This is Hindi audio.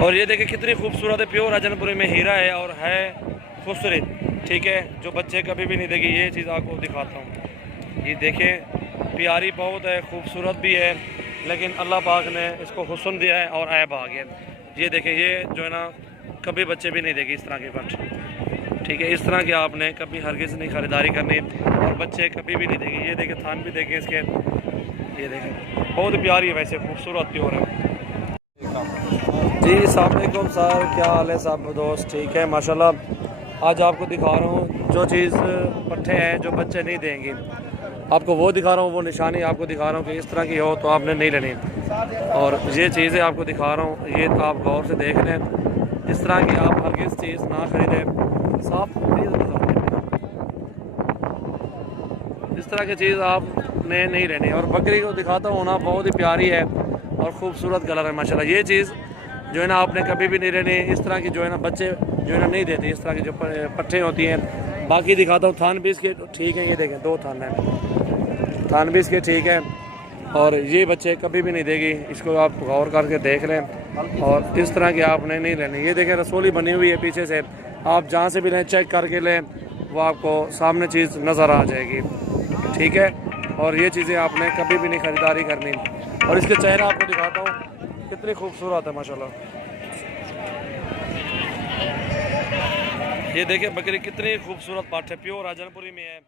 और ये देखें कितनी खूबसूरत है, प्योर राजनपुरी में हीरा है और है खूबसूरत, ठीक है, जो बच्चे कभी भी नहीं देखे। ये चीज़ आपको दिखाता हूँ, ये देखें प्यारी बहुत है, खूबसूरत भी है, लेकिन अल्लाह पाक ने इसको हुस्न दिया है और ऐब आ गया। ये देखें, ये जो है ना कभी बच्चे भी नहीं देखे इस तरह के पट, ठीक है। इस तरह के आपने कभी हरगिज़ नहीं ख़रीदारी करनी और बच्चे कभी भी नहीं देखे। ये देखें थान भी देखें इसके, ये देखें बहुत प्यारी है, वैसे खूबसूरत प्योर है। जी अस्सलाम वालेकुम सर, क्या हाल है सब दोस्त? ठीक है माशाल्लाह। आज आपको दिखा रहा हूँ जो चीज़ पट्ठे हैं जो बच्चे नहीं देंगे, आपको वो दिखा रहा हूँ, वो निशानी आपको दिखा रहा हूँ कि इस तरह की हो तो आपने नहीं लेनी। और ये चीज़ें आपको दिखा रहा हूँ, ये तो आप गौर से देख लें, इस तरह की आप हर किस चीज़ ना खरीदें। साफ इस तरह की चीज़ आपने नहीं लेनी। और बकरी को दिखाता हूँ ना, बहुत ही प्यारी है और ख़ूबसूरत कलर है माशाल्लाह। ये चीज़ जो है ना आपने कभी भी नहीं लेनी। इस तरह की जो है ना बच्चे जो है ना नहीं देते, इस तरह की जो पट्टे होती हैं। बाकी दिखाता हूँ, थान भी इसके ठीक है, ये देखें 2 थान हैं, थान भी इसके ठीक है। और ये बच्चे कभी भी नहीं देगी, इसको आप गौर करके देख लें। और इस तरह की आपने नहीं लेनी। ये देखें रसोली बनी हुई है पीछे से, आप जहाँ से भी लें चेक करके लें, वो आपको सामने चीज़ नज़र आ जाएगी, ठीक है। और ये चीज़ें आपने कभी भी नहीं ख़रीदारी करनी। और इसके चेहरा आपको दिखाता हूँ, कितनी खूबसूरत है माशाल्लाह। ये देखिए बकरी कितनी खूबसूरत पाठ है, प्योर राजनपुरी में है।